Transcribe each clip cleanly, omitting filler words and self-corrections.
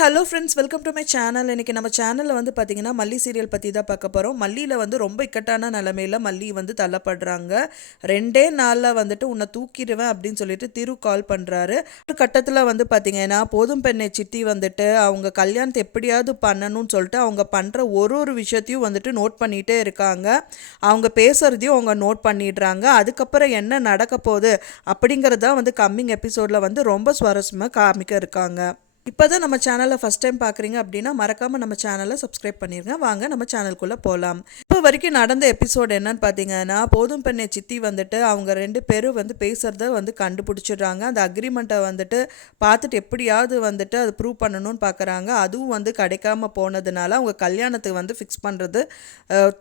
Hello friends, welcome to my channel. இன்றைக்கி நம்ம சேனலில் வந்து பார்த்திங்கன்னா மல்லி சீரியல் பற்றி தான் பார்க்க போகிறோம். மல்லியில் வந்து ரொம்ப இக்கட்டான நிலமையில் மல்லி வந்து தள்ளப்படுறாங்க. 2 நாளில் வந்துட்டு உன்னை தூக்கிடுவேன் அப்படின்னு சொல்லிட்டு திரு கால் பண்ணுறாரு. ஒரு கட்டத்தில் வந்து பார்த்திங்கன்னா போதும் பெண்ணை சித்தி வந்துட்டு அவங்க கல்யாணத்தை எப்படியாவது பண்ணணும்னு சொல்லிட்டு அவங்க பண்ணுற ஒரு விஷயத்தையும் வந்துட்டு நோட் பண்ணிகிட்டே இருக்காங்க. அவங்க பேசுகிறதையும் அவங்க நோட் பண்ணிடுறாங்க. அதுக்கப்புறம் என்ன நடக்க போகுது அப்படிங்கிறதான் வந்து கம்மிங் எபிசோடில் வந்து ரொம்ப சுவாரஸ்யமாக காமிக்க இருக்காங்க. இப்போ தான் நம்ம சேனலை ஃபஸ்ட் டைம் பார்க்குறீங்க அப்படின்னா மறக்காமல் நம்ம சேனலை சப்ஸ்கிரைப் பண்ணிடுங்க. வாங்க நம்ம சேனலுக்குள்ளே போகலாம். இப்போ வரைக்கும் நடந்த எபிசோட் என்னன்னு பார்த்தீங்கன்னா, போதும் பெண்ணை சித்தி வந்துட்டு அவங்க 2 பேரும் வந்து பேசுகிறத வந்து கண்டுபிடிச்சிடுறாங்க. அந்த அக்ரிமெண்ட்டை வந்துட்டு பார்த்துட்டு எப்படியாவது வந்துட்டு அது ப்ரூவ் பண்ணணும்னு பார்க்குறாங்க. அதுவும் வந்து கிடைக்காம போனதுனால அவங்க கல்யாணத்துக்கு வந்து ஃபிக்ஸ் பண்ணுறது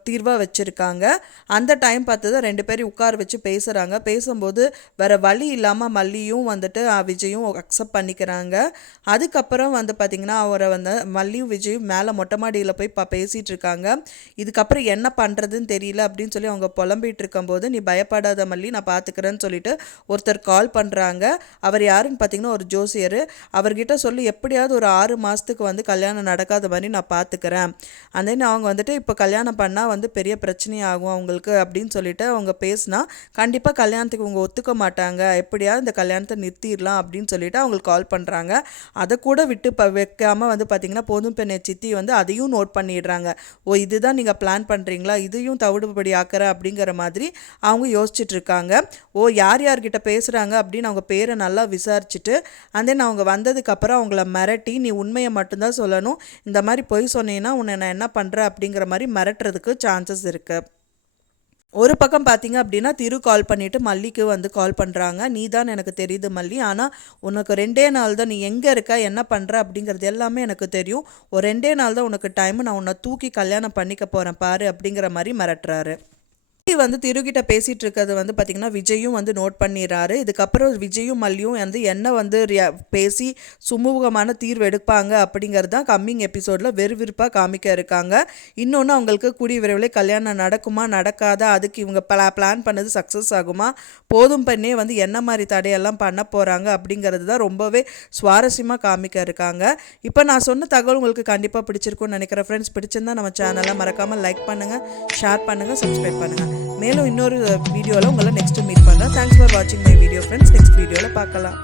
தீர்வாக வச்சுருக்காங்க. அந்த டைம் பார்த்து தான் 2 பேரும் உட்கார வச்சு பேசுகிறாங்க. பேசும்போது வேறு வழி இல்லாமல் மல்லியும் வந்துட்டு விஜயும் அக்செப்ட் பண்ணிக்கிறாங்க. அதுக்கப்புறம் வந்து பார்த்திங்கன்னா அவரை வந்து மல்லியும் விஜயும் மேலே மொட்டை மாடியில் போய் பேசிகிட்டு இருக்காங்க. இதுக்கப்புறம் என்ன பண்ணுறதுன்னு தெரியல அப்படின்னு சொல்லி அவங்க புலம்பிகிட்டு இருக்கும்போது, நீ பயப்படாத மல்லி, நான் பார்த்துக்கிறேன்னு சொல்லிட்டு ஒருத்தர் கால் பண்ணுறாங்க. அவர் யாருன்னு பார்த்தீங்கன்னா ஒரு ஜோசியர். அவர்கிட்ட சொல்லி எப்படியாவது ஒரு 6 மாதத்துக்கு வந்து கல்யாணம் நடக்காத மாதிரி நான் பார்த்துக்கிறேன். அந்த அவங்க வந்துட்டு இப்போ கல்யாணம் பண்ணால் வந்து பெரிய பிரச்சனையாகும் அவங்களுக்கு அப்படின்னு சொல்லிட்டு அவங்க பேசினா கண்டிப்பாக கல்யாணத்துக்கு அவங்க ஒத்துக்க மாட்டாங்க, எப்படியாவது இந்த கல்யாணத்தை நிறுத்திடலாம் அப்படின்னு சொல்லிட்டு அவங்களுக்கு கால் பண்ணுறாங்க. அதை கூட விட்டு வைக்காமல் வந்து பார்த்திங்கன்னா போதும் பெண்ணை சித்தி வந்து அதையும் நோட் பண்ணிடுறாங்க. ஓ, இதுதான் நீங்கள் பிளான் பண்ணுறீங்களா, இதையும் தவிடுபடி ஆக்கிற அப்படிங்கிற மாதிரி அவங்க யோசிச்சுட்டு இருக்காங்க. ஓ, யார்கிட்ட பேசுகிறாங்க அப்படின்னு அவங்க பேரை நல்லா விசாரிச்சுட்டு தென் அவங்க வந்ததுக்கப்புறம் அவங்கள மிரட்டி, நீ உண்மையை மட்டும்தான் சொல்லணும், இந்த மாதிரி பொய் சொன்னீங்கன்னா உன்னை நான் என்ன பண்ணுறேன் அப்படிங்கிற மாதிரி மிரட்டுறதுக்கு சான்சஸ் இருக்குது. ஒரு பக்கம் பார்த்தீங்க அப்படின்னா திரு கால் பண்ணிவிட்டு மல்லிக்கு வந்து கால் பண்ணுறாங்க. நீ தான் எனக்கு தெரியுது மல்லி, ஆனால் உனக்கு 2 நாள் தான், நீ எங்கே இருக்க என்ன பண்ணுற அப்படிங்கிறது எல்லாமே எனக்கு தெரியும். ஒரு 2 நாள் தான் உனக்கு டைம், நான் உன்னை தூக்கி கல்யாணம் பண்ணிக்க போகிறேன் பாரு அப்படிங்கிற மாதிரி மிரட்டுறாரு. வந்து திருகிட்ட பேசிகிட்டு இருக்கிறது வந்து பார்த்திங்கன்னா விஜயும் வந்து நோட் பண்ணிடுறாரு. இதுக்கப்புறம் விஜயும் மல்லியும் வந்து என்ன வந்து பேசி சுமூகமான தீர்வு எடுப்பாங்க அப்படிங்கிறது தான் கம்மிங் எபிசோடில் விறுவிறுப்பாக காமிக்க இருக்காங்க. இன்னொன்று, அவங்களுக்கு கூடிய விரைவில் கல்யாணம் நடக்குமா நடக்காதா, அதுக்கு இவங்க பிளான் பண்ணது சக்ஸஸ் ஆகுமா, போதும் பெண்ணே வந்து என்ன மாதிரி தடையெல்லாம் பண்ண போகிறாங்க அப்படிங்கிறது தான் ரொம்பவே சுவாரஸ்யமாக காமிக்க இருக்காங்க. இப்போ நான் சொன்ன தகவல் உங்களுக்கு கண்டிப்பாக பிடிச்சிருக்கும்னு நினைக்கிறேன். ஃப்ரெண்ட்ஸ், பிடிச்சிருந்தா நம்ம சேனலை மறக்காமல் லைக் பண்ணுங்கள், ஷேர் பண்ணுங்கள், சப்ஸ்கிரைப் பண்ணுங்கள். மேலும் இன்னொரு வீடியோவில் உங்களை நெக்ஸ்ட்டு மீட் பண்ணுறேன். தேங்க்ஸ் ஃபார் வாட்சிங் மை வீடியோ ஃப்ரெண்ட்ஸ். நெக்ஸ்ட் வீடியோவில் பார்க்கலாம்.